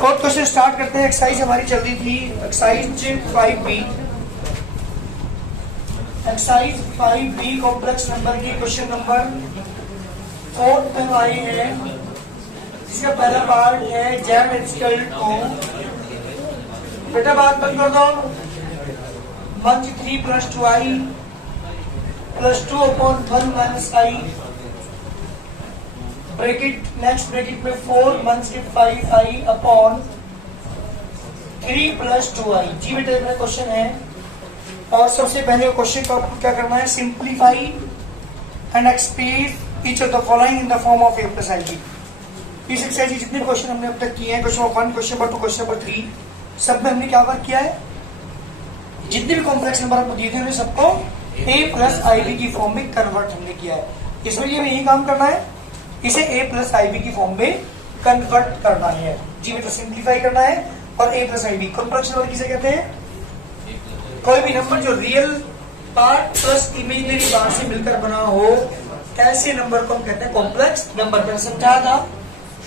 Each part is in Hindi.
फोर्थ क्वेश्चन स्टार्ट करते हैं। एक्सरसाइज हमारी चल रही थी exercise 5B। Exercise 5B complex number की क्वेश्चन नंबर 4 पे आए हैं, जिसका पहला पार्ट है z इक्वल टू, बेटा बात बंद कर दो, 1 3 + 2i + 2 upon 1 - i bracket, next bracket में 4 - 5i अपॉन 3 + 2i। जी बेटा मेरा क्वेश्चन है, और सबसे पहले क्वेश्चन को आपको क्या करना है, simplify and express each of the following in the form of a + ib। इस एक्सरसाइज के जितने क्वेश्चन हमने अब तक किए हैं, question number 1, question number 2, question number 3, सब में हमने क्या वर्क किया है, जितने भी कॉम्प्लेक्स नंबर आपको दिए थे उन्हें सबको a + ib की फॉर्म में कन्वर्ट हमने किया है। इसमें ये यही काम करना है, इसे a + ib की फॉर्म में कन्वर्ट करना है। जी मतलब सिंप्लीफाई करना है। और a + ib कॉम्प्लेक्स नंबर किसे कहते हैं, कोई भी नंबर जो real part plus imaginary part से मिलकर बना हो, ऐसे नंबर को हम कहते हैं कॉम्प्लेक्स नंबर। मैंने समझाया था,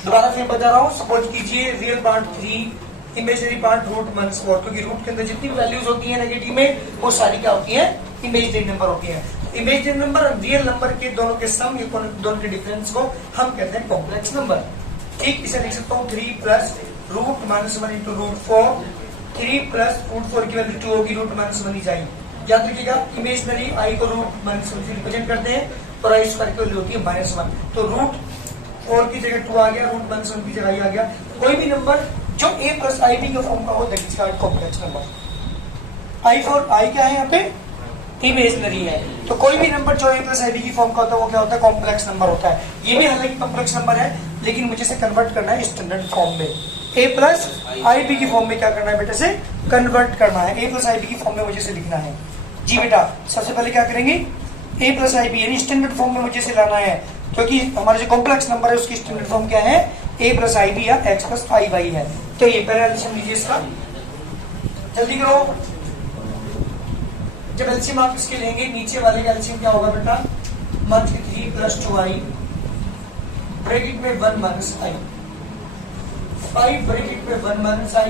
दोबारा फिर बता रहा हूँ। सपोज कीजिए रियल पार्ट 3, इमेजिनरी पार्ट √1/4, क्योंकि रूट के अंदर जितनी वैल्यूज होती है नेगेटिव में, वो सारी क्या होती है, इमेजिनरी नंबर होती है। इमेजिनरी नंबर और रियल नंबर के दोनों के सम, दोनों के डिफरेंस को हम कहते हैं कॉम्प्लेक्स नंबर। ठीक, इसे लिख सकता हूँ 3 + √-1 × √4, 3 + √4 की वैल्यू 2 होगी, √-1 ही जाएगी। याद रखिएगा, इमेजिनरी i को √-1 से रिप्रेजेंट करते हैं और i स्क्वायर की वैल्यू होती है -1। तो √4 की जगह 2 आ गया, √-1 की जगह i आ गया। कोई भी नंबर जो a + ib के फॉर्म का हो, that is called complex number. i क्या है यहाँ पे, इमेजिनरी है। तो कोई भी नंबर जो a + ib की फॉर्म का होता है वो क्या होता है, कॉम्प्लेक्स नंबर होता है। ये भी हालांकि कॉम्प्लेक्स नंबर है, लेकिन मुझे इसे कन्वर्ट करना है स्टैंडर्ड फॉर्म में। a + ib की फॉर्म में क्या करना है बेटा, से कन्वर्ट करना है। a + ib की फॉर्म में मुझे से लिखना है। जी बेटा सबसे पहले क्या करेंगे, a + ib यानी स्टैंडर्ड फॉर्म में मुझे से लाना है, क्योंकि हमारा जो कॉम्प्लेक्स नंबर है उसकी स्टैंडर्ड फॉर्म क्या है, a + ib या x + iy है। तो ये पहले एडिशन लीजिए इसका, जल्दी करो। जब एलसीएम आप इसके लेंगे, नीचे वाले का एलसीएम क्या होगा बेटा, 1 3 + 2i ब्रैकेट में 1 - i, 5 ब्रैकेट में 1 - i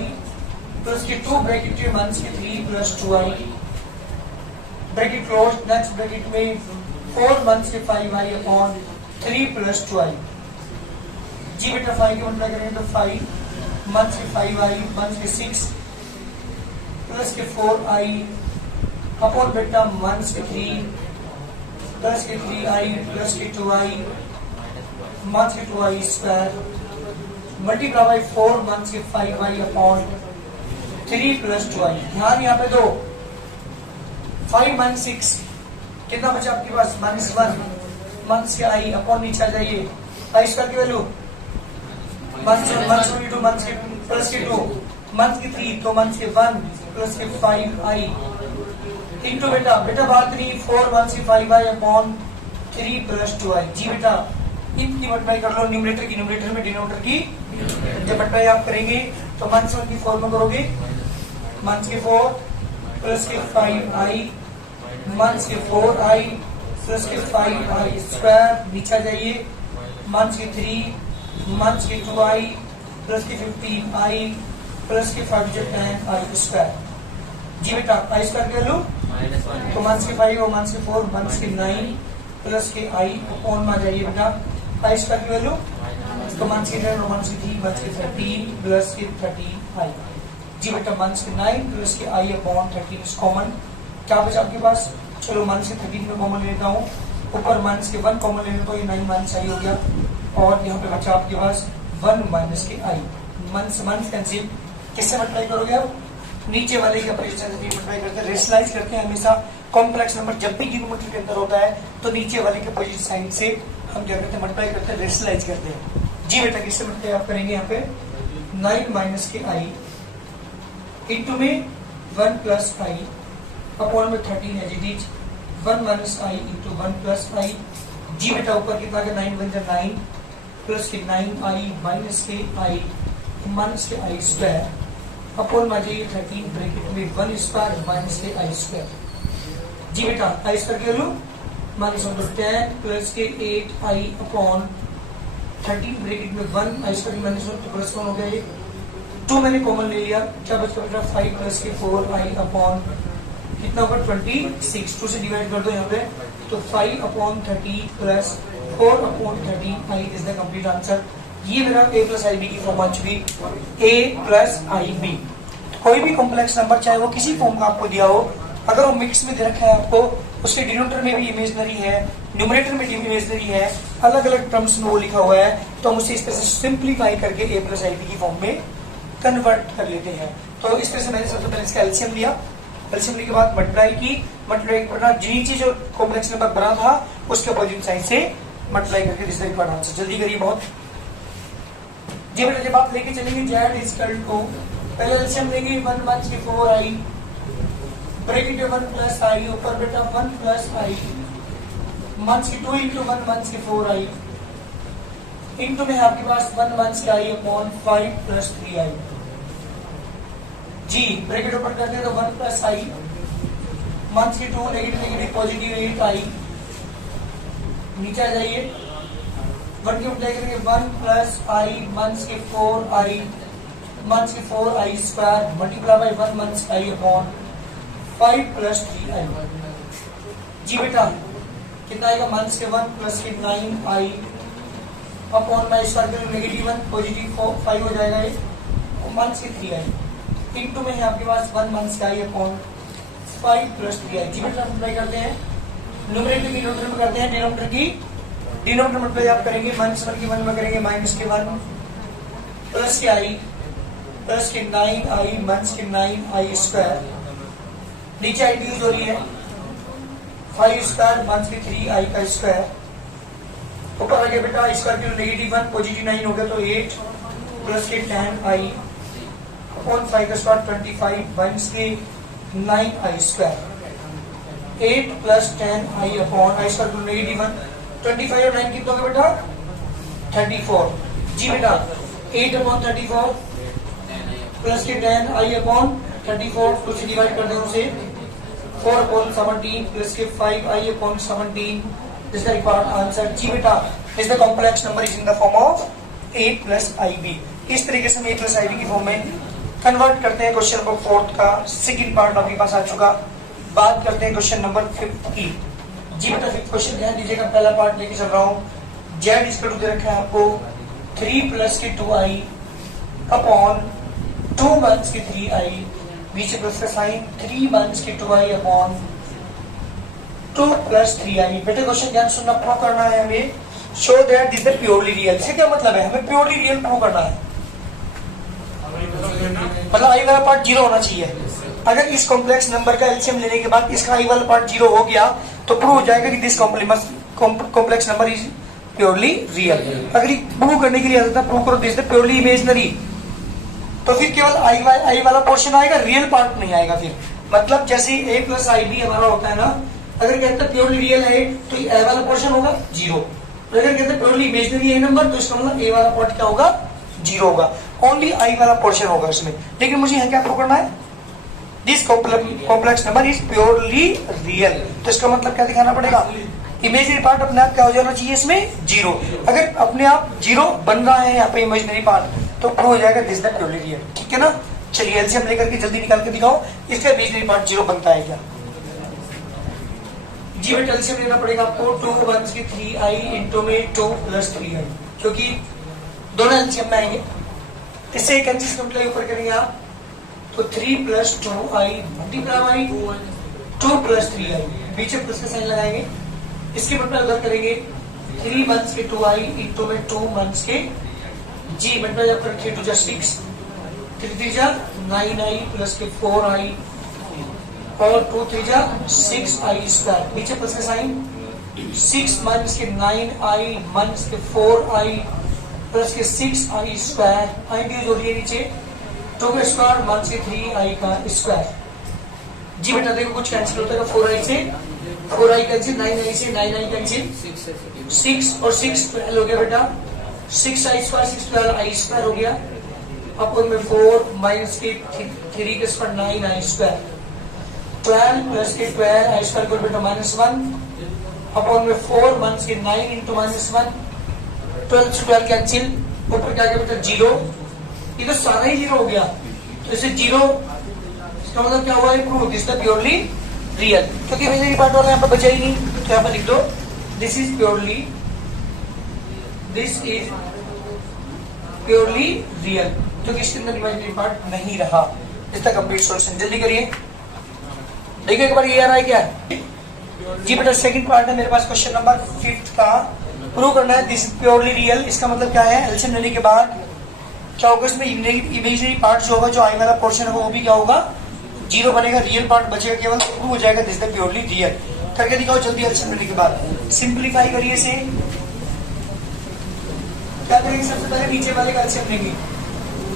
प्लस के 2 ब्रैकेट में 3 + 2i bracket close. Next bracket में 4 - 5i अपॉन 3 + 2i। जी बेटा 5 के मल्टीप्लाई करेंगे तो 5 - 5i 6 प्लस के 4i अपॉन बेटा -3 प्लस के 3i प्लस के 2i -2i square multiply by 4 -5i upon 3 + 2i। ध्यान यहाँ पे दो, 5 - 6 कितना बचा आपके पास, -1 के i अपॉन नीचे आ जाइए, i स्क्वायर की वैल्यू -2 प्लस के 2 -3 तो -1 प्लस के 5i इंटू बेटा बात नहीं 4 5i अपॉन 3 + 2i। जी बेटा इनकी मल्टीप्लाई कर लो, न्यूमरेटर की न्यूमरेटर में, डिनोमिनेटर की जब मल्टीप्लाई आप करेंगे तो -1 की 4 में करोगे, -4 प्लस के 5i -4i प्लस के 5i स्क्वायर नीचे आ जाइए, -3 -2i प्लस के 15i प्लस के 5 10i स्क्वायर। जी बेटा i स्क्वायर की वैल्यू तो -5 और -4 -9 प्लस के i अपॉन में आ जाइए बेटा, i स्क्वायर की वैल्यू तो -10 और -3 -13 प्लस के 13i। जी बेटा -9 प्लस के i अपॉन 13 कॉमन, क्या बचा आपके पास, चलो -13 में कॉमन लेता हूँ, ऊपर -1 कॉमन लेने तो ये 9 - i हो गया, और यहाँ पे बचा आपके पास 1 - के i। मन कैंसिल, किससे मल्टीप्लाई करोगे आप, नीचे वाले के ऑपरेशन से मल्टीप्लाई करते हैं, रेशनलाइज करते हैं हमेशा। कॉम्प्लेक्स नंबर जब भी न्यूमरेटर के अंदर होता है तो नीचे वाले के पोजीशन साइन से हम क्या करते हैं, मल्टीप्लाई करते हैं, रेशनलाइज करते हैं। जी बेटा किससे मल्टीप्लाई आप करेंगे, यहाँ पे 9 - के i इंटू में 1 + i अपॉन में 13 है, जी 1 - i इंटू 1 + i। जी बेटा ऊपर कितना के 9 बन जाए 9 प्लस के 9i -के i -के i स्क्वायर अपॉन में जाइए 13 ब्रैकेट में 1 स्क्वायर -के i स्क्वायर। जी बेटा i स्क्वायर की वैल्यू -10 प्लस के 8i अपॉन 13 ब्रैकेट में 1 i स्क्वायर -1 तो +1 हो गया, ये 2 मैंने कॉमन ले लिया, क्या बचता बेटा 5 प्लस के 4i अपॉन कितना होगा 26, 2 से डिवाइड कर दो यहाँ पे, तो 5 upon 30 plus 4 upon 30 i is the complete answer. ये मेरा a प्लस आई बी की फॉर्म आ चुकी, a प्लस आई बी। कोई भी कॉम्प्लेक्स नंबर चाहे वो किसी फॉर्म का आपको दिया हो, अगर वो मिक्स में दे रखा है आपको, उसके डिनोमिनेटर में भी इमेजनरी है, न्यूमरेटर में भी इमेजनरी है, अलग अलग टर्म्स में वो लिखा हुआ है, तो हम उसे इस तरह से सिंप्लीफाई करके a प्लस आई बी की फॉर्म में कन्वर्ट कर लेते हैं। तो इस तरह से मैंने सबसे पहले इसका एलसीएम लिया, एलसीएम लेने के बाद मल्टीप्लाई की, मल्टीप्लाई करना नीचे जो कॉम्प्लेक्स नंबर बना था उसके अपोजिट साइड से मल्टीप्लाई करके दिस रिक्वायर्ड आंसर। जल्दी करिए बहुत जी बेटा। जब आप लेके चलेंगे जेड इक्वल टू, पहले एलसीएम लेंगे 1 1 के 4i, ब्रैकेट 1 प्लस आई, ऊपर बेटा 1 प्लस आई, मंस की 2 इंटू 1 मंस के 4i, इंटू में आपके पास 1 मंस के आई अपॉन 5 प्लस 3i जी, ब्रैकेट ओपन करते हैं तो 1 प्लस आई, मंस की 2 नेगेटिव नेगेटिव पॉजिटिव 8i, नीचे आ जाइए 1 की मल्टीप्लाई करेंगे 1 प्लस आई मंस के 4i, मंस के 4i square multiply by 1 Munch I upon 5 plus 3i जी बेटा, कितना आएगा मंस के 1 प्लस के 9i अपॉन में स्क्वायर करेंगे नेगेटिव 1 पॉजिटिव 5 हो जाएगा ये, मंस के 3i इंटू में है आपके पास 1 मंस का आई अपॉन 5 प्लस 3i जी बेटा। मल्टीप्लाई करते हैं, न्यूमरेटर की डिनोमिनेटर में करते हैं, डिनोमिनेटर की डिनोमिनेटर मल्टीप्लाई आप करेंगे, माइनस 1 की 1 में करेंगे माइनस के 1 प्लस के आई प्लस के 9i माइनस के 9i स्क्वायर, नीचे आई यूज हो रही है 5 स्क्वायर माइनस के 3i का स्क्वायर, ऊपर आ गया बेटा स्क्वायर के नेगेटिव 1 पॉजिटिव 9 हो गया तो 8 प्लस के 10i अपॉन 5 का स्क्वायर 25 माइनस के 9i square, 8 plus 10i upon I square negative 1, 25 और 9 कितना होगा बेटा 34 जी बेटा, 8 अपॉन 34 प्लस के 10i अपॉन 34, तो से डिवाइड कर दें उसे 4 अपॉन 17 प्लस के 5i upon 17 is the required answer जी बेटा। Is the complex number is in the form of a plus i B. इस तरीके से हम a प्लस आई बी की फॉर्म में कन्वर्ट करते हैं। क्वेश्चन नंबर 4 का सेकंड पार्ट आपके पास आ चुका। बात करते हैं क्वेश्चन नंबर 5 की जी बेटा। 5th क्वेश्चन ध्यान दीजिएगा, पहला पार्ट लेके चल रहा हूँ। जेड इसका दे रखा है आपको 3 प्लस के 2i अपॉन 2 मंथ्स के 3i, बीच प्लस का साइन 3 मंथ्स के 2i अपॉन 2 प्लस 3i। बेटे क्वेश्चन ध्यान सुनना, प्रूव करना है हमें। Show that this is purely real. इससे क्या मतलब है, हमें प्योरली रियल प्रूव करना है, मतलब आई वाला पार्ट 0 होना चाहिए। अगर इस कॉम्प्लेक्स नंबर का एलसीएम लेने के बाद इसका आई वाला पार्ट 0 हो गया तो प्रूव हो जाएगा कि this complex number is purely real. अगर ये प्रूव करने के लिए आता था प्रूव करो दिस इज प्योरली इमेजिनरी, तो फिर केवल आई वाला पोर्शन आएगा, रियल पार्ट नहीं आएगा। फिर मतलब जैसे a प्लस आई बी हमारा होता है ना, अगर कहते हैं प्योरली रियल है तो ए वाला पोर्शन होगा 0, अगर कहते हैं प्योरली इमेजिनरी है नंबर तो इसका मतलब a वाला पार्ट क्या होगा 0 होगा, ओनली आई वाला पोर्शन होगा इसमें। लेकिन मुझे यहाँ क्या प्रूव करना है, this complex number is purely real, तो इसका मतलब क्या दिखाना पड़ेगा, इमेजिनरी पार्ट अपने आप क्या हो जाना चाहिए इसमें 0। अगर अपने आप 0 बन रहा है यहाँ पे इमेजिनरी पार्ट तो प्रूव हो जाएगा दिस दैट प्योरली रियल। ठीक है ना, चलिए एलसीएम लेकर के जल्दी निकाल के दिखाओ इसका इमेजिनरी पार्ट 0 बनता है क्या जी। बेटा एलसीएम लेना पड़ेगा आपको 2 1 की 3i इंटू में 2 प्लस 3i, क्योंकि दोनों एलसीएम में आएंगे। इससे एक एलसीएम मल्टीप्लाई ऊपर करेंगे आप तो 3 plus 2i multiply 2 plus 3i, बीच में प्लस का साइन लगाएंगे। इसके मल्टीप्लाई उधर करेंगे 3 मंथ्स के 2i इंटू में 2 मंथ्स के जी, मल्टीप्लाई जब करें 3 2 जा 6, 3 3 जा 9i प्लस के 4i और 2 3 जा 6i स्क्वायर, नीचे प्लस का साइन 6 मंथ्स के 9i मंथ्स के 4i प्लस के 6i स्क्वायर, आई यूज हो रही है नीचे 2 का स्क्वायर मंथ्स के 3i का स्क्वायर जी। बेटा देखो कुछ कैंसिल होता है 4i से 4i कैंसिल, 9i से 9i कैंसिल, 6 और 6 12 हो गया बेटा, 6i स्क्वायर 6 12 i स्क्वायर हो गया, अपन में 4 माइनस के 3 के स्क्वायर 9i स्क्वायर, 12 प्लस के 12 i स्क्वायर को बेटा -1 अपन में 4 माइनस के 9 इंटू -1, 12 से 12 कैंसिल, ऊपर क्या गया बेटा 0, ये तो सारा ही जीरो हो गया, तो इसे जीरो, इसका मतलब क्या हुआ, ये prove this is purely real, क्योंकि इमेजिनरी पार्ट वाला यहाँ पर बचा ही नहीं, तो यहाँ पर लिख दो दिस इज प्योरली रियल, क्योंकि इसके अंदर इमेजिनरी पार्ट नहीं रहा। इसका कंप्लीट सॉल्यूशन जल्दी करिए, देखिए एक बार ये आ रहा है क्या जी बेटा। सेकंड पार्ट है मेरे पास क्वेश्चन नंबर 5 का, प्रूव करना है दिस इज प्योरली रियल। इसका मतलब क्या है, एलसीएम लेने के बाद क्या होगा, इसमें इमेजिनरी पार्ट जो होगा, जो आई वाला पोर्शन होगा वो भी क्या होगा, जीरो बनेगा, रियल पार्ट बचेगा केवल, तो प्रूव हो जाएगा दिस इज प्योरली रियल। करके दिखाओ जल्दी एलसीएम लेने के बाद। सिंप्लीफाई करिए इसे, क्या करेंगे, सबसे पहले नीचे वाले का एलसीएम लेंगे,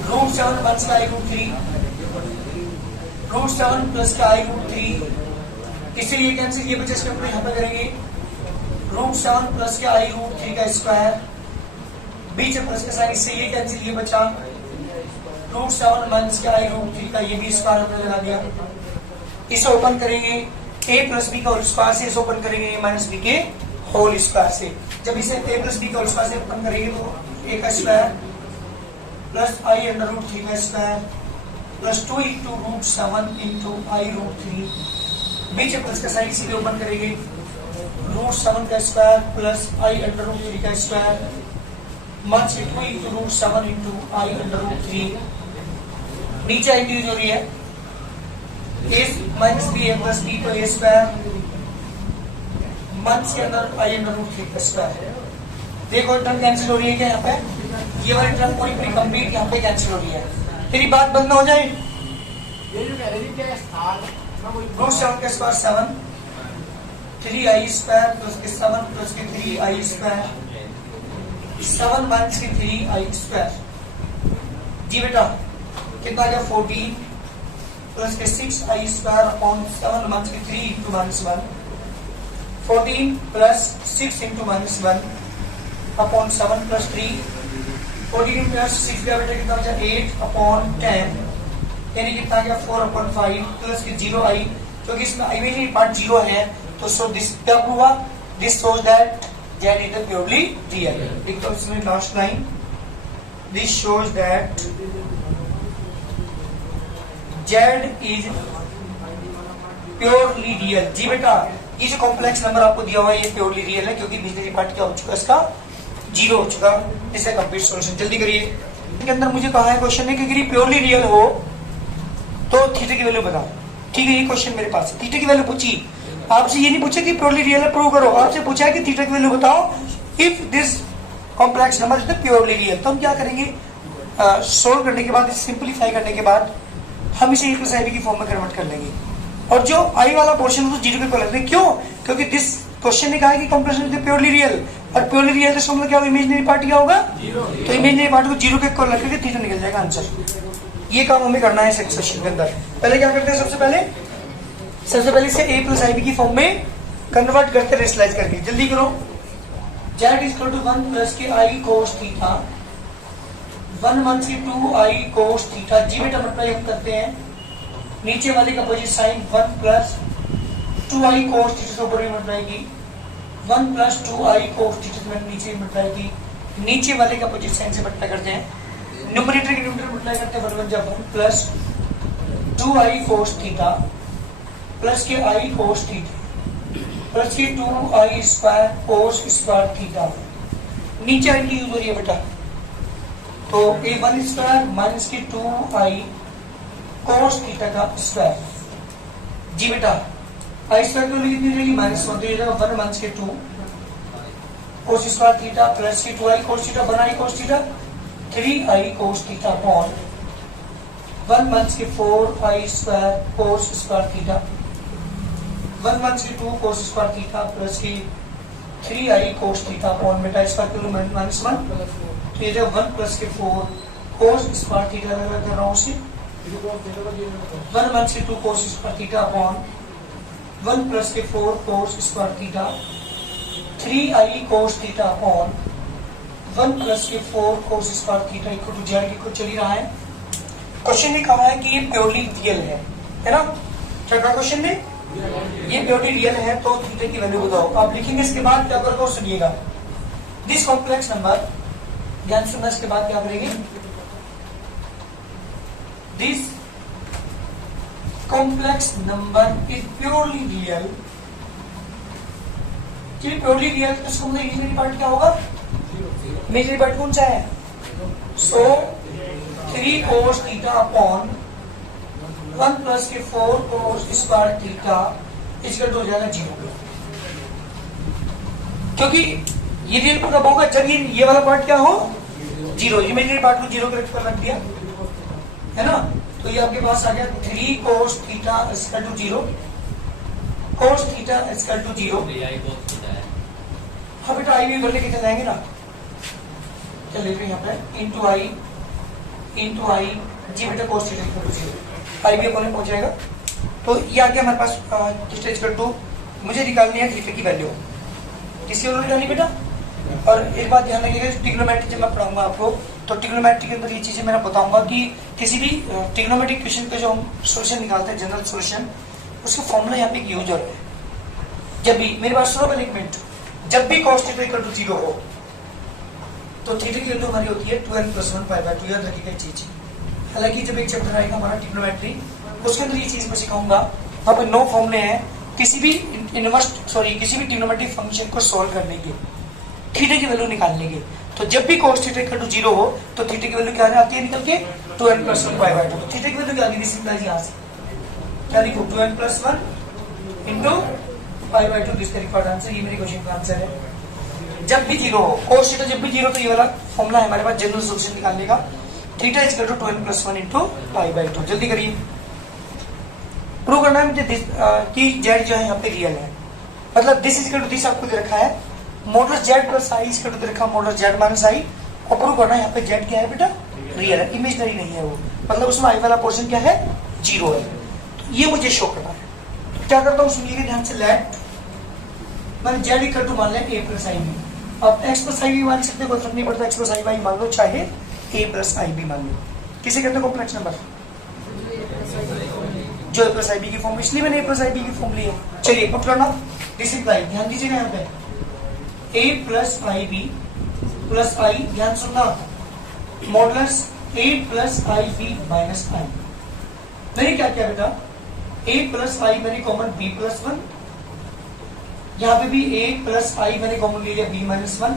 √7 1 का i√3, √7 प्लस का i√3, इससे ये कैंसिल, ये बचे इसके अपने यहाँ पे करेंगे, √7 प्लस का i√3 का स्क्वायर, बीच में प्लस का साइन, इससे ये कैंसिल, ये बचा, √7 माइनस का i√3 का, ये भी स्क्वायर हमने लगा दिया। इसे ओपन करेंगे a प्लस बी का होल स्क्वायर से, इसे ओपन करेंगे a माइनस बी के होल स्क्वायर से। जब इसे a प्लस बी का होल स्क्वायर से ओपन करेंगे तो a का स्क्वायर प्लस i√3 का square plus 2 into √7 into i√3, बीच में प्लस का साइन, इसे भी ओपन करेंगे, √7 का स्क्वायर प्लस i√3 का square minus 2 into √7 into i√3, नीचे इंक्रीज हो रही है a minus B a plus B तो a स्क्वायर माइनस के अंदर i√3 का स्क्वायर। देखो टर्म कैंसिल हो रही है क्या, यहाँ पे ये वाली टर्म पूरी पूरी कंप्लीट यहाँ पे कैंसिल हो रही है। तेरी बात बंद ना हो जाए, √7 का स्क्वायर 7, 3i स्क्वायर प्लस के 7 प्लस के 3i स्क्वायर, 7 माइनस के 3i स्क्वायर जी बेटा, कितना आ गया 14 प्लस के 6i स्क्वायर अपॉन 7 माइनस के 3 into -1, 14 plus 6 into -1 upon 7 plus 3, 14 plus 6 का बेटा कितना बचा 8 अपॉन 10, यानी कितना गया 4 अपॉन 5 प्लस के 0i, क्योंकि इसमें इमेजिनरी पार्ट 0 है, तो सो दिस क्या हुआ, this shows that Z is purely real। एक तो इसमें last line, this shows that Z is purely real। जी बेटा, ये जो कॉम्प्लेक्स नंबर आपको दिया हुआ है ये प्योरली रियल है, क्योंकि इमेजिनरी पार्ट क्या हो चुका है, इसका 0 हो चुका। इसका कंप्लीट सॉल्यूशन जल्दी करिए। इसके अंदर मुझे कहा है क्वेश्चन है कि अगर ये प्योरली रियल हो तो थीटा की वैल्यू बताओ। ठीक है, ये क्वेश्चन मेरे पास है, थीटा की वैल्यू पूछी, आपसे ये नहीं पूछा कि प्योरली रियल है प्रूव करो, आपसे पूछा है कि थीटा की वैल्यू बताओ if this complex number is purely real. तो हम क्या करेंगे, सोल्व करने के बाद, सिंप्लीफाई करने के बाद हम इसे a प्लस i की फॉर्म में कन्वर्ट कर लेंगे, और जो i वाला पोर्शन है तो 0 के इक्वल रखते हैं। क्यों, क्योंकि दिस क्वेश्चन ने कहा है कि कॉम्प्लेक्स नंबर प्योरली रियल, और प्योरली रियल का मतलब क्या होगा, इमेजिनरी पार्ट क्या होगा, तो इमेजिनरी पार्ट को 0 के इक्वल रखेंगे, थीटा निकल जाएगा आंसर। ये काम हमें करना है इस एक्सप्रेशन के अंदर। पहले क्या करते हैं, सबसे पहले इसे a प्लस i की फॉर्म में कन्वर्ट करते, रेशनलाइज करके, जल्दी करो। Z is equal to 1 plus के i cos थीटा, 1 माइनस के 2i cos थीटा, जी बेटा मल्टीप्लाई हम करते हैं, नीचे वाले का opposite sign 1 plus 2i cos theta से ऊपर भी मल्टीप्लाई की, 1 प्लस 2i cos थीटा से नीचे मल्टीप्लाई की, नीचे वाले का अपोजिट साइन से मल्टीप्लाई करते हैं, न्यूमरेटर के न्यूमरेटर मल्टीप्लाई करते हैं, 1 1 plus 2i cos theta plus के i cos थीटा प्लस के 2i square cos square theta, नीचे i की यूज हो रही है बेटा, तो a1 स्क्वायर माइनस के 2i cos थीटा का स्क्वायर। जी बेटा, i स्क्वायर की कितनी रहेगी -1, तो ये रहेगा 1 माइनस के 2 cos स्क्वायर थीटा प्लस के 2i cos theta, 1i cos theta 3i cos theta upon 1 minus के 4i square cos square theta, 1 minus के 2 cos स्क्वायर थीटा प्लस की 3i cos थीटा अपॉन बेटा स्क्वायर के -1, तो ये 1 प्लस के 4 cos स्क्वायर थीटा कर रहा हूँ उसे, 1 माइनस के 2 cos square theta upon 1 plus के 4 cos square theta, 3i cos theta upon 1 plus के 4 cos square theta equal to Z equal चल ही रहा है। क्वेश्चन ने कहा है कि ये प्योरली रियल है ना, क्या कहा क्वेश्चन ने, ये प्योरली रियल है, तो थीटा की वैल्यू बताओ। आप लिखेंगे इसके बाद क्या करोगे सुनिएगा, दिस कॉम्प्लेक्स नंबर, ध्यान सुनना, इसके बाद क्या करेंगे, this complex number is purely real, purely real तो इसका मतलब इमेजिनरी पार्ट क्या होगा? इमेजिनरी पार्ट कौन सा है? So 3 cos theta upon 1 plus के 4 cos square theta equal to हो जाएगा 0, क्योंकि ये रियल कब होगा? जब ये वाला पार्ट क्या हो? 0। इमेजिनरी पार्ट को 0 करेक्ट कर रख दिया है ना, तो ये आपके पास आ गया 3 cos theta equal to 0, cos theta equal to 0। हाँ बेटा आई भी भरने कितने जाएंगे ना, चलिए यहाँ पे इंटू आई जी बेटा cos थीटा इक्वल टू 0, आई भी अपने पहुंच जाएगा। तो ये आ गया हमारे पास थीटा इक्वल टू, मुझे निकालनी है थीटा की वैल्यू, किसी और निकालनी बेटा। और एक बात ध्यान रखिएगा, ट्रिग्नोमेट्री जब मैं पढ़ाऊंगा आपको तो ट्रिग्नोमेट्री के अंदर ये चीजें मैं बताऊंगा कि किसी भी ट्रिग्नोमेट्रिक क्वेश्चन का जो हम सोल्यूशन निकालते हैं, जनरल सोल्यूशन, उसका फॉर्मूला यहाँ पे यूज हो रहा है। जब भी मेरे पास सुनो पहले एक मिनट, जब भी cos थीटा इक्वल टू 0 हो तो थीटा की वैल्यू हमारी होती है 2n + 1 π/2, याद रखिएगा चीज। हालांकि जब एक चैप्टर आएगा हमारा ट्रिग्नोमेट्री, उसके अंदर ये चीज मैं सिखाऊंगा, वहां पे 9 फॉर्मूले हैं किसी भी किसी भी ट्रिग्नोमेट्रिक फंक्शन को सोल्व करने के, थीटा की वैल्यू निकालने के। तो जब भी cos थीटा इक्वल टू 0 हो तो थीटा की वैल्यू क्या आती है निकल के 2n + 1 π/2। तो थीटा की वैल्यू क्या आ गई? सिंपल यहाँ से क्या लिखो? 2n + 1 × π/2, this the required answer. ये मेरे क्वेश्चन का आंसर है। जब भी 0 हो cos थीटा, जब भी 0 तो ये वाला फॉर्मूला है हमारे पास जनरल सॉल्यूशन निकालने का, थीटा इक्वल टू 2n + 1 × π/2। जल्दी करिए, प्रूव करना है मुझे कि z जो है यहाँ पे रियल है, मतलब दिस इक्वल टू दिस आपको दे रखा है, modulus z + i equal to दे रखा है मॉडुलस z - i, और प्रूव करना है यहाँ पे z क्या है बेटा? रियल है, इमेजिनरी नहीं है वो, मतलब उसमें i वाला पोर्शन क्या है? 0 है। तो ये मुझे शो करना है, तो क्या करता हूँ सुनिए ध्यान से, लेट मैंने z इक्वल टू मान लिया a + ib। अब x + i भी मान सकते, कोई फर्क नहीं पड़ता, x + i मान लो, चाहे a + i भी मान लो। किसे कहते हैं कॉम्प्लेक्स नंबर? जो a + ib की फॉर्म, इसलिए मैंने a + ib की फॉर्म ली है। चलिए पुट करना, डिसिप्लाई ध्यान दीजिएगा यहाँ पे, a + ib + i, ध्यान सुनना, मॉडुलस a + ib - i। मैंने क्या किया बेटा? a + i मैंने कॉमन b + 1, यहाँ पे भी a + i मैंने कॉमन ले लिया b - 1।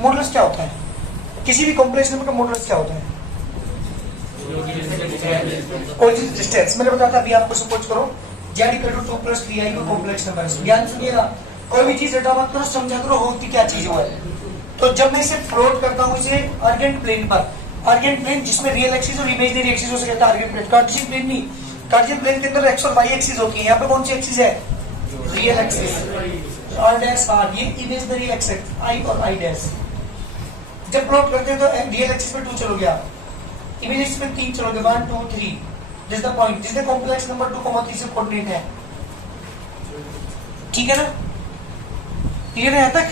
मॉडुलस क्या होता है? किसी भी कॉम्प्लेक्स नंबर का मॉडुलस क्या होता है? Origin distance. मैंने बताया था, अभी आपको सपोज करो z = 2 + 3i को कॉम्प्लेक्स नंबर है। ध्यान सुनिएगा, कोई भी चीज हटा मत करो, समझा करो होती क्या चीज हुआ है। तो जब मैं इसे फ्लोट करता हूँ इसे आर्गेंट प्लेन पर, आर्गेंट प्लेन जिसमें रियल एक्सिस और इमेजिनरी एक्सिस हो सकता है, आर्गेंट प्लेन, कार्टेशियन प्लेन नहीं, कार्टेशियन प्लेन के अंदर x और y एक्सिस होती है, यहाँ पे कौन सी एक्सिस है? रियल एक्सिस, r', ये इमेजिनरी एक्सिस i और i'। जब प्लॉट करते हैं तो रियल एक्सिस पे 2 चलोगे आप, इमेज एक्सिस पे 3 चलोगे, 1 2 3, दिस द पॉइंट, जिसका कॉम्प्लेक्स नंबर 2, 3 से कोऑर्डिनेट है, ठीक है ना? क्लियर है यहाँ तक?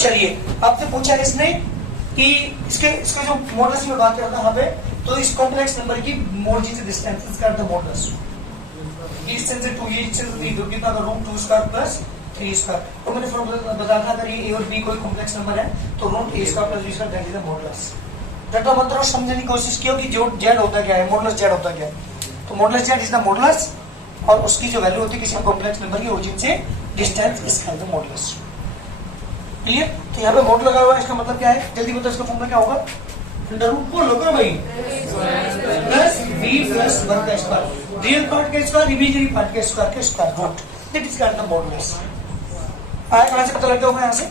चलिए, आपसे पूछा इसने कि इसके जो मॉडुलस की बात करता है यहाँ पे, तो इस कॉम्प्लेक्स नंबर की ओरिजिन से डिस्टेंस, इसका अर्थ है मॉडुलस। ये डिस्टेंस से 2, ये डिस्टेंस से 3, तो कितना होगा? √2² + 3²। तो मैंने बताया था अगर ये a और b कोई कॉम्प्लेक्स नंबर है तो √a² + b² that is the modulus. रटा मतलब समझने की कोशिश किया कि जो z होता क्या है, मॉडुलस z होता क्या है। तो modulus z is the modulus, और उसकी जो वैल्यू होती है किसी कॉम्प्लेक्स नंबर की ओरिजिन से डिस्टेंस, इसका है मॉडुलस। क्लियर? तो यहाँ पे मॉड लगा हुआ है, इसका मतलब क्या है? जल्दी बताओ, इसका फॉर्मूला क्या होगा? √ को लोगे भाई प्लस b + 1 का स्क्वायर, रियल पार्ट का स्क्वायर, इमेजिनरी पार्ट के square root, that is called the modulus. आया कहां से पता लग गया होगा? यहाँ से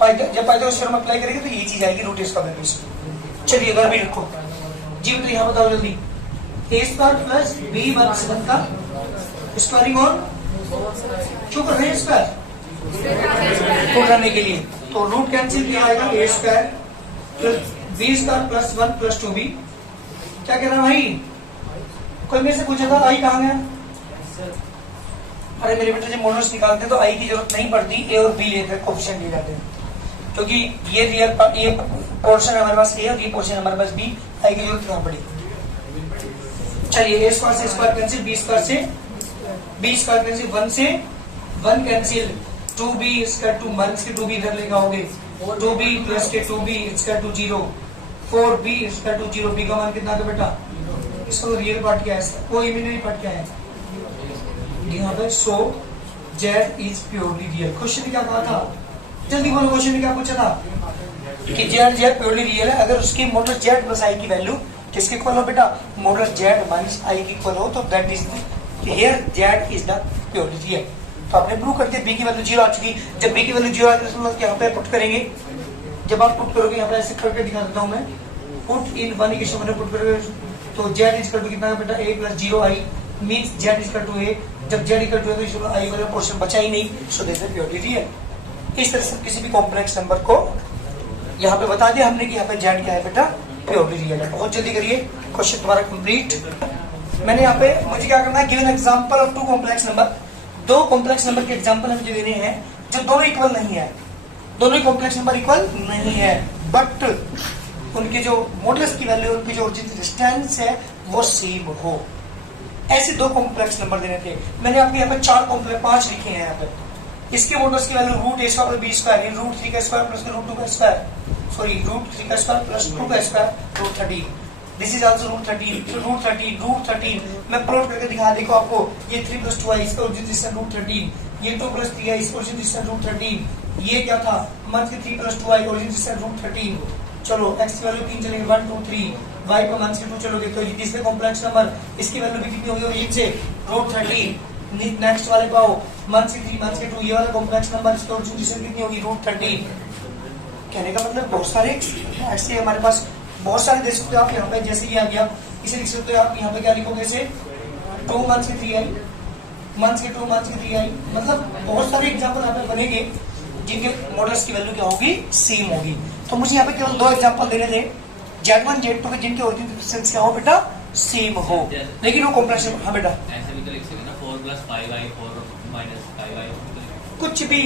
जब पाइथागोरस थ्योरम अप्लाई करेंगे तो ये चीज आएगी, √a² वैल्यू। चलिए इधर भी रखो जी, तो यहाँ बताओ जल्दी, a² + b + 1 का स्क्वायरिंग और क्यों कर रहे हैं स्क्वायर? करने के लिए, तो रूट कैंसिल किया जाएगा, a² + b² + 1 + 2b। क्या कह रहा भाई? कोई मेरे से पूछा था आई कहाँ गया? अरे मेरे बेटे जब मॉडुलस निकालते हैं तो आई की जरूरत नहीं पड़ती, ए और बी लेते हैं, कोएफिशिएंट ले जाते हैं, क्योंकि ये रियल ये पोर्शन है हमारे पास ए और ये पोर्शन हमारे पास बी, आई की जरूरत कहाँ पड़ी? चलिए a² से स्क्वायर कैंसिल, b² से b² कैंसिल, 1 से 1 कैंसिल, 2b = 1 से 2b इधर लेकर आओगे, 2b + 2b = 0, 4b इसका टू 0, b का मान कितना था बेटा, इसका रियल पार्ट क्या है, वो इमेजिनरी पार्ट क्या है यहाँ पे। सो z is purely real. Question क्या कहा था, जल्दी बोलो, क्वेश्चन में क्या पूछा था कि z प्योरली रियल है अगर उसकी मॉडुलस z प्लस i की वैल्यू किसके इक्वल हो बेटा, मॉडुलस z माइनस i की इक्वल हो, तो that is here z is the purely real. तो आपने प्रूव कर दिया b की वैल्यू 0 आ चुकी। जब b की वैल्यू 0 आ जाए तो यहाँ पे पुट करेंगे, जब आप पुट करोगे यहाँ पे ऐसे करके दिखा देता हूँ मैं, पुट इन वन इक्वेशन में पुट करोगे तो z इज इक्वल टू कितना बेटा a plus 0i means z is equal to a। जब z इक्वल टू a तो इसमें i वाला पोर्शन बचा ही नहीं, so that is purely real. इस तरह से किसी भी कॉम्प्लेक्स नंबर को यहाँ पे बता दिया हमने कि यहाँ पे z क्या है बेटा, प्योरली रियल है। बहुत जल्दी करिए, क्वेश्चन तुम्हारा कंप्लीट। मैंने यहाँ पे मुझे क्या करना है, given example of two complex number, दो कॉम्प्लेक्स नंबर के एग्जांपल मुझे देने हैं जो दोनों इक्वल नहीं है, दोनों ही कॉम्प्लेक्स नंबर इक्वल नहीं है, बट उनके जो मॉडुलस की वैल्यू, उनकी जो ओरिजिन डिस्टेंस है वो सेम हो। ऐसे दो कॉम्प्लेक्स नंबर देने थे। मैंने आपको यहाँ पे 5 लिखे हैं यहाँ पे। इसके मॉडुलस की value root A square plus B square, root 3 का स्क्वायर प्लस रूट 2 का स्क्वायर, सॉरी रूट 3 का स्क्वायर प्लस 2 का square, root 13। This is also root 13। मैं प्लॉट करके दिखा, देखो आपको ये 3 प्लस 2i इसका ओरिजिन डिस्टेंस रूट 13, ये 2 प्लस 3i इसका ओरिजिन डिस्टेंस रूट 13, ये क्या था मान के 3 plus 2i origin distance root 13। चलो x की वैल्यू 3 चलेंगे 1 2 3, y पर मान के 2 चलोगे तो ये तीसरे कॉम्प्लेक्स नंबर इसकी वैल्यू भी कितनी होगी ओरिजिन से रूट 13। नेक्स्ट वाले पाओ मान से 3 मान से 2, ये वाला कॉम्प्लेक्स नंबर इसकी ओरिजिन डिस्टेंस कितनी होगी रूट 13। कहने का मतलब बहुत सारे ऐसे हमारे पास बहुत सारे दे सकते हो आप। यहाँ पे जैसे ये आ गया, इसे लिख सकते हो आप यहाँ पे क्या लिखोगे, इसे 2 मान के 3i मान के 2 मान के 3i, मतलब बहुत सारे एग्जांपल यहाँ पे बनेंगे जिनके मॉडल्स की वैल्यू क्या होगी, सेम होगी। तो मुझे यहाँ पे केवल 2 एग्जांपल देने थे, Z1 Z2 के जिनके ओरिजिन डिस्टेंस क्या हो बेटा, सेम हो, लेकिन वो कॉम्प्लेक्स। हाँ बेटा ऐसे भी तो लिख सकते ना 4 प्लस 5i 4 माइनस 5i, कुछ भी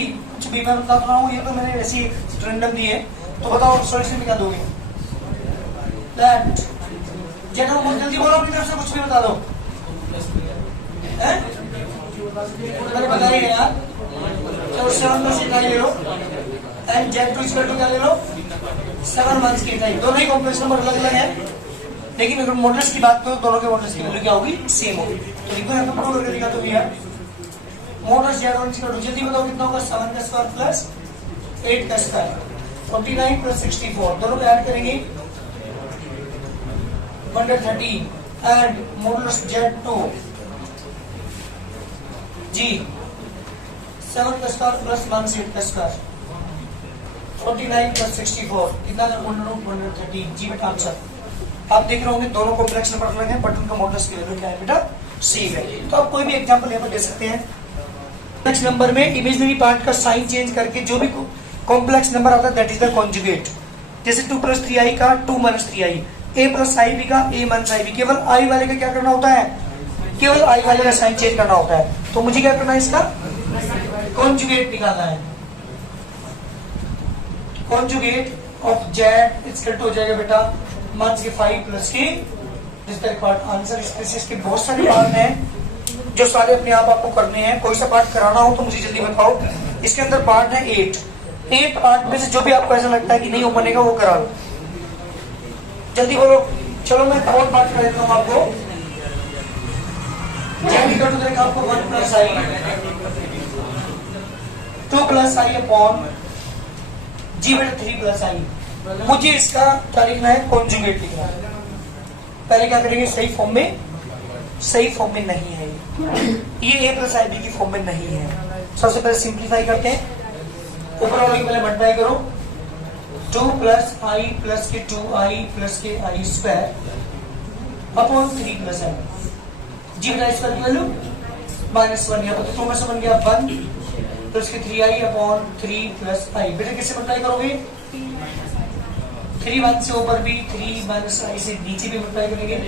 मैं बता रहा हूँ, ये तो मैंने वैसे ही रैंडम दी है। तो बताओ सॉल्यूशन में क्या दोगे, दैट जेना बहुत जल्दी बोलो, अपनी तरफ से कुछ भी बता दो। मैंने बताया यार, तो 7 में से ले लो एंड Z2 इक्वल टू क्या ले लो 7 मंथ्स की टाइम। दोनों ही कॉम्प्लेक्स नंबर अलग अलग है, लेकिन अगर मॉडल्स की बात करो दोनों के मॉडल्स की वैल्यू क्या होगी, सेम होगी। तो लिखो यहाँ पे प्रूव करके दिखा दो यार, मॉडल्स Z1 इक्वल टू जल्दी बताओ कितना होगा, 7 का स्क्वायर प्लस 8 का स्क्वायर 49 प्लस 64, दोनों को ऐड करेंगे 113 एंड मॉडुलस Z2 जी 7 का स्क्वायर प्लस 1 का स्क्वायर 49 प्लस 64 कितना 113 जी बेटा आंसर। आप देख रहे होंगे दोनों कॉम्प्लेक्स नंबर अलग हैं बट उनका मॉडुलस की वैल्यू क्या है बेटा, सेम है। तो आप कोई भी एग्जांपल यहाँ पर दे सकते हैं। कॉम्प्लेक्स नंबर में इमेजिनरी पार्ट का साइन चेंज करके जो भी कॉम्प्लेक्स नंबर आता है दैट इज द कॉन्जुगेट। जैसे 2 प्लस 3i का 2 minus 3i, a plus ib का a माइनस ib, केवल i वाले का क्या करना होता है, केवल i वाले का साइन चेंज करना होता है। तो मुझे क्या करना है, इसका कॉन्जुगेट निकालना है। Conjugate of z equal to हो जाएगा बेटा मान के 5 प्लस के रिस्पेक्ट पार्ट। आंसर इसके बहुत सारे पार्ट हैं जो सारे अपने आप आपको करने हैं। कोई सा पार्ट कराना हो तो मुझे जल्दी बताओ। इसके अंदर पार्ट है 8 पार्ट में से जो भी आपको ऐसा लगता है कि नहीं हो बनेगा वो करा लो, जल्दी बोलो। चलो मैं और बात कर देता हूँ आपको। आपको 1 plus i 2 plus i upon जी बेटा 3 प्लस i। मुझे इसका क्या लिखना है, कॉन्जुगेट लिखना है। पहले क्या करेंगे, सही फॉर्म में नहीं है ये a प्लस ib की फॉर्म में नहीं है। सबसे पहले सिंप्लीफाई करते हैं, ऊपर वाले की पहले मल्टीप्लाई करो 2 प्लस i प्लस के 2i प्लस के i square upon 3 plus i। जी बेटा इसका वैल्यू -1, यहाँ पर तो 2 में से बन गया 1 प्लस के 3i अपॉन 3 प्लस i। बेटा किससे मल्टीप्लाई करोगे, 3 1 से ऊपर भी 3 माइनस i से नीचे भी मल्टीप्लाई करेंगे।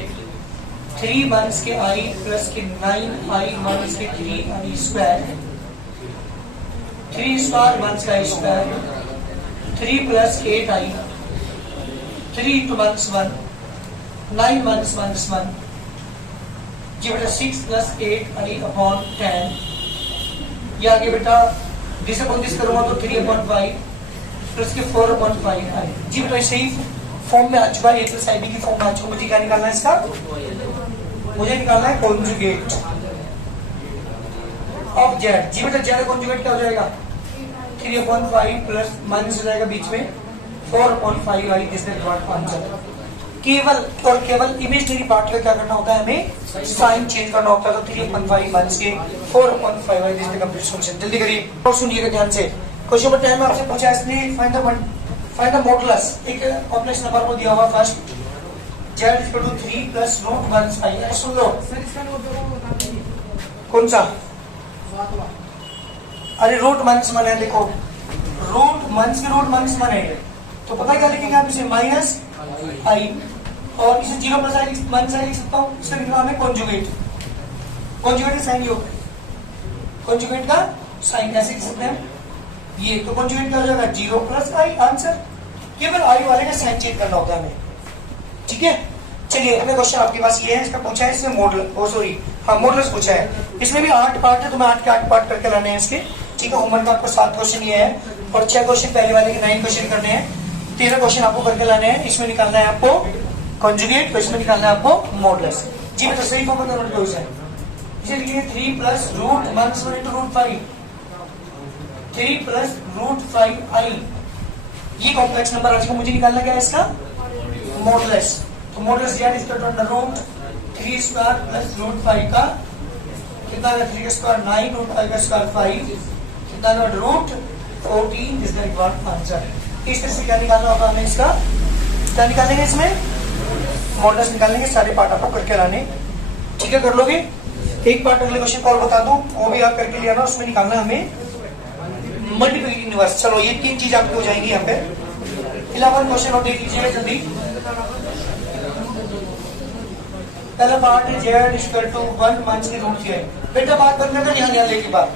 3 माइनस के i प्लस के 9i माइनस के 3i स्क्वायर 3 स्क्वायर माइनस का i square 3 plus 8i 3 two minus 1 9 minus minus 1 जी बेटा 6 प्लस 8i अपॉन 10। ये आगे बेटा दिस अपॉन दिस करूंगा तो 3 अपॉन 5 प्लस के 4 अपॉन 5i। जी बेटा सही फॉर्म में आ चुका है, ए प्लस आई बी की फॉर्म में आ चुका। मुझे क्या निकालना है इसका? मुझे निकालना है कॉन्जुगेट ऑफ जेड। जी बेटा जेड कॉन्जुगेट क्या हो जाएगा? 3/5 प्लस माइनस हो जाएगा बीच में 4/5 आई। This is what answer. केवल और केवल इमेजिनरी पार्ट का क्या करना होता है, हमें साइन चेंज करना होता है। तो 3/5 माइनस के 4/5 आई this is the complete solution. जल्दी करिए और सुनिएगा ध्यान से। क्वेश्चन नंबर 10 में आपसे पूछा है इसने फाइंड द मॉडुलस। एक कॉम्प्लेक्स नंबर को दिया हुआ first z equal to 3 plus root 1/5। सुन लो कौन सा? अरे रूट माइनस वन है, देखो रूट माइनस के रूट माइनस वन है, तो पता क्या लिखेंगे आप इसे? माइनस आई, और इसे 0 प्लस आई माइनस आई लिख सकता हूँ। इसका लिखना है कॉन्जुगेट। कॉन्जुगेट का साइन योग, कॉन्जुगेट का साइन ऐसे लिख सकते हैं ये। तो कॉन्जुगेट क्या हो जाएगा? 0 प्लस आई। आंसर केवल आई वाले का साइन चेंज करना होता है हमें, ठीक है। चलिए अगला क्वेश्चन आपके पास ये है, इसका पूछा है इसमें मॉडुलस पूछा है। इसमें भी 8 पार्ट है, तो मैं 8 के 8 पार्ट करके लाने हैं इसके, ठीक है। होमवर्क आपको 7 क्वेश्चन ये है और 6 क्वेश्चन पहले वाले के 9 क्वेश्चन करने हैं। 13 क्वेश्चन आपको करके लाने हैं। इसमें निकालना है आपको कॉन्जुगेट, इसमें निकालना है आपको मॉडुलस। जी मैं तो सही फॉर्म में कन्वर्ट करूँ इसे। इसे लिखिए 3 plus root minus 1 into root 5, 3 plus root 5 I. ये कॉम्प्लेक्स नंबर आज को मुझे निकालना क्या है इसका? मॉडुलस। तो modulus Z is equal to root 3 square plus root 5 का कितना है? 3 स्क्वायर 9 रूट 5 का स्क्वायर 5 कितना है? Root 14 is the required answer. इस तरह से क्या निकालना होगा हमें इसका? क्या निकालेंगे इसमें? मॉडुलस निकालेंगे। सारे पार्ट आपको करके लाने, ठीक है। कर लोगे? एक पार्ट अगले क्वेश्चन को और बता दूं, वो भी आप करके लिया ना। उसमें निकालना हमें मल्टीप्लिकेटिव इनवर्स। चलो ये 3 चीज आपकी हो जाएंगी यहाँ पे। 11 क्वेश्चन और देख लीजिएगा जल्दी। पहला पार्ट है जेड इक्वल टू 1 माइनस की रूट 3। बेटा बात करने का ध्यान ध्यान लेके बात,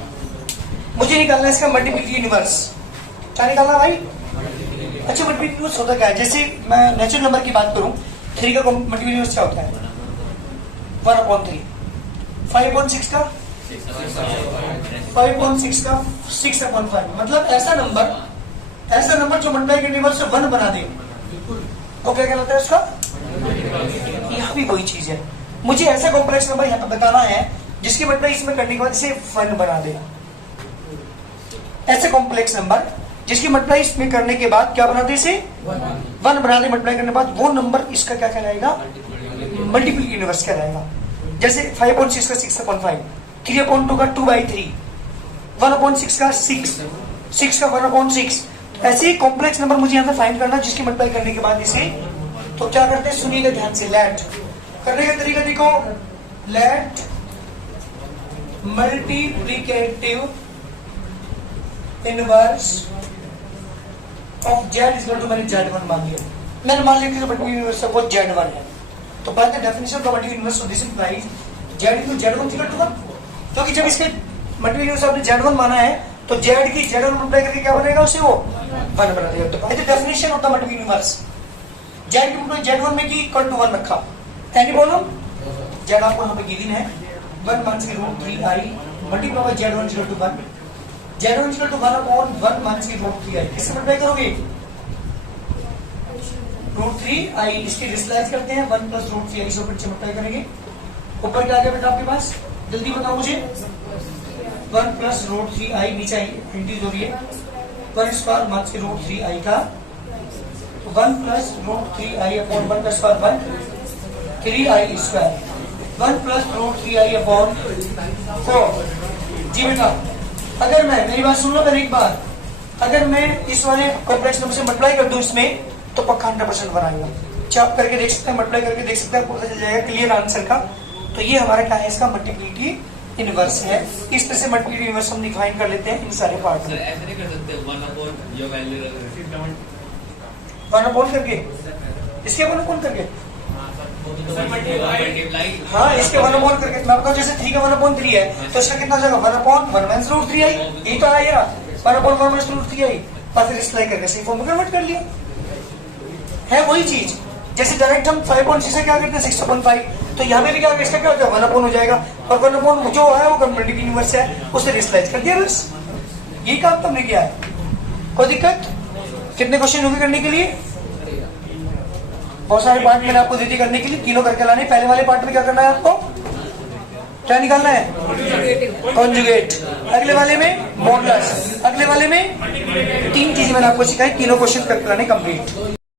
मुझे निकालना है इसका मल्टीप्लिकेटिव इनवर्स। क्या निकालना भाई? अच्छा मल्टीप्लिकेटिव इनवर्स होता क्या है? जैसे मैं नेचुरल नंबर की बात करूं, 3 का मल्टीप्लिकेटिव इनवर्स क्या होता है? 1/3। 5/6 का 5/6 का 6/5। मतलब ऐसा नंबर जो मल्टीप्लाई के टेबल से 1 बना दे, तो क्या कहलाता है उसका? यहाँ भी वही चीज है। मुझे ऐसा कॉम्प्लेक्स नंबर यहाँ पे बताना है जिसकी मल्टीप्लाई इसमें करने के बाद इसे 1 बना दे। ऐसे कॉम्प्लेक्स नंबर जिसकी मल्टीप्लाई इसमें करने के बाद क्या बना दे? इसे 1 बना दे। मल्टीप्लाई करने के बाद वो नंबर इसका क्या कहलाएगा? मल्टीप्लिकेटिव इनवर्स कहलाएगा। जैसे 5/6 का 6/5, 3/2 का 2/3, 1/6 का 6 का 1/6। ऐसे ही कॉम्प्लेक्स नंबर मुझे यहाँ पे फाइंड करना जिसकी मल्टीप्लाई करने के बाद इसे, तो क्या करते हैं सुनिएगा ध्यान से। लेट करने का तरीका देखो, let multiplicative inverse of Z is equal to, मैंने Z1 मान लिया। मैंने मान लिया कि मल्टीप्लिकेटिव इनवर्स ऑफ Z1 है, तो by the definition of multiplicative inverse of this implies Z equal Z1 equal to 1। क्योंकि जब इसके मल्टीप्लिकेटिव इनवर्स आपने Z1 माना है, तो Z की Z1 मल्टीप्लाई करके क्या बनेगा? उसे वो 1 बना देगा। तो by the definition of the multiplicative inverse Z1 में की इक्वल टू 1 रखा। Any problem? Z आपको यहाँ पे गिवन है 1 माइनस की root 3i multiply by Z1 equal to 1। Z1 equal to 1/1 minus की रूट 3i। किससे मल्टीप्लाई करोगे? Root 3i। इसकी डिस्लाइज करते हैं 1 प्लस रूट 3i से ऊपर मल्टीप्लाई करेंगे। ऊपर क्या आ गया बेटा आपके पास? जल्दी बताओ मुझे। 1 प्लस रूट 3i नीचे इंक्रीज हो रही है 1 स्क्वायर माइनस की रूट 3i का 1 प्लस रूट 3i अपॉन 1 का square 1 3i square 1 plus root 3i upon 4। जी बेटा अगर मैं, मेरी बात सुन लो पहले एक बार, अगर मैं इस वाले कॉम्प्लेक्स नंबर से मल्टीप्लाई कर दूं इसमें, तो पक्का 100% बनाएगा। आप करके देख सकते हैं, मल्टीप्लाई करके देख सकते हैं, आपको पता चल जाएगा क्लियर आंसर का। तो ये हमारा क्या है? इसका मल्टीप्लिकेटिव इनवर्स है। इस तरह से मल्टीप्लिकेटिव इनवर्स हम डिफाइन कर लेते हैं इन सारे पार्ट में। ऐसे नहीं कर सकते 1/, जो वैल्यू 1/, करके इसके 1/, करके हाँ इसके 1/, करके मैं आपको जैसे 3 का 1/3 है, तो इसका कितना हो जाएगा? 1/1 माइनस रूट 3i। यही तो आया 1/1 माइनस रूट 3i। और फिर इसलाई करके सही फॉर्म में कन्वर्ट कर लिया। है वही चीज जैसे डायरेक्ट हम 5/6 से क्या करते हैं 6/5, तो यहाँ पे भी क्या इसका क्या हो जाएगा? 1/, हो जाएगा। और 1/, जो है वो मल्टीप्लिकेटिव इनवर्स है, उसे डिस्लाइज कर दिया बस। यही काम तुमने किया है। कोई दिक्कत? कितने क्वेश्चन होंगे करने के लिए? बहुत सारे पार्ट मैंने आपको दे दी करने के लिए, तीनों करके लाने। पहले वाले पार्ट में क्या करना है आपको, क्या निकालना है, कॉन्जुगेट। अगले वाले में मॉडुलस, अगले वाले में 3 चीजें मैंने आपको सिखाई, तीनों क्वेश्चन करके लाने कंप्लीट।